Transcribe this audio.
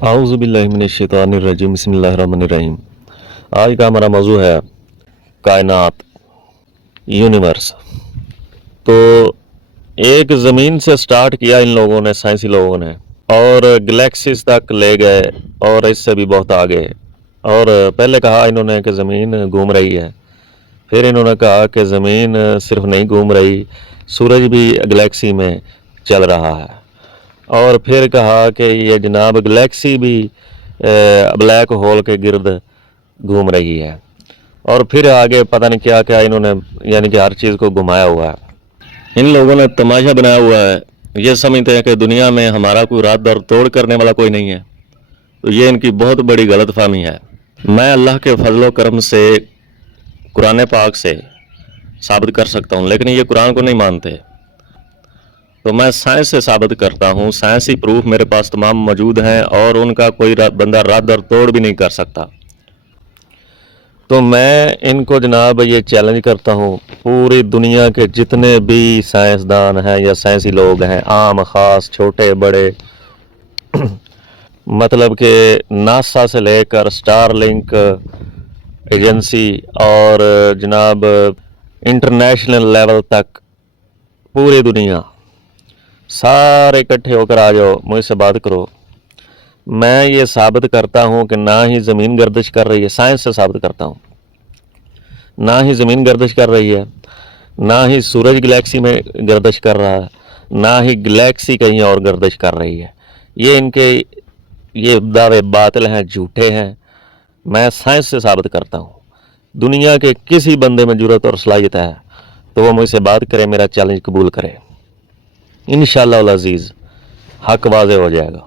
اعوذ باللہ من الشیطان الرجیم، بسم اللہ الرحمن الرحیم۔ آج کا ہمارا موضوع ہے کائنات، یونیورس۔ تو ایک زمین سے سٹارٹ کیا ان لوگوں نے، سائنسی لوگوں نے، اور گلیکسیز تک لے گئے اور اس سے بھی بہت آگے۔ اور پہلے کہا انہوں نے کہ زمین گھوم رہی ہے، پھر انہوں نے کہا کہ زمین صرف نہیں گھوم رہی، سورج بھی گلیکسی میں چل رہا ہے، اور پھر کہا کہ یہ جناب گلیکسی بھی بلیک ہول کے گرد گھوم رہی ہے، اور پھر آگے پتہ نہیں کیا کیا انہوں نے، یعنی کہ ہر چیز کو گھمایا ہوا ہے۔ ان لوگوں نے تماشا بنایا ہوا ہے، یہ سمجھتے ہیں کہ دنیا میں ہمارا کوئی رات در توڑ کرنے والا کوئی نہیں ہے، تو یہ ان کی بہت بڑی غلط فہمی ہے۔ میں اللہ کے فضل و کرم سے قرآن پاک سے ثابت کر سکتا ہوں، لیکن یہ قرآن کو نہیں مانتے، تو میں سائنس سے ثابت کرتا ہوں۔ سائنسی پروف میرے پاس تمام موجود ہیں، اور ان کا کوئی بندہ رد اور توڑ بھی نہیں کر سکتا۔ تو میں ان کو جناب یہ چیلنج کرتا ہوں، پوری دنیا کے جتنے بھی سائنسدان ہیں یا سائنسی لوگ ہیں، عام خاص چھوٹے بڑے، مطلب کہ ناسا سے لے کر سٹار لنک ایجنسی اور جناب انٹرنیشنل لیول تک پوری دنیا، سارے اکٹھے ہو کر آ جاؤ، مجھ سے بات کرو۔ میں یہ ثابت کرتا ہوں کہ نہ ہی زمین گردش کر رہی ہے، سائنس سے ثابت کرتا ہوں، نہ ہی زمین گردش کر رہی ہے، نہ ہی سورج گلیکسی میں گردش کر رہا ہے، نہ ہی گلیکسی کہیں اور گردش کر رہی ہے۔ یہ ان کے یہ دعوے باطل ہیں، جھوٹے ہیں۔ میں سائنس سے ثابت کرتا ہوں۔ دنیا کے کسی بندے میں جرأت اور صلاحیت ہے تو وہ مجھ سے بات کرے، میرا چیلنج قبول کرے، انشاءاللہ العزیز حق واضح ہو جائے گا۔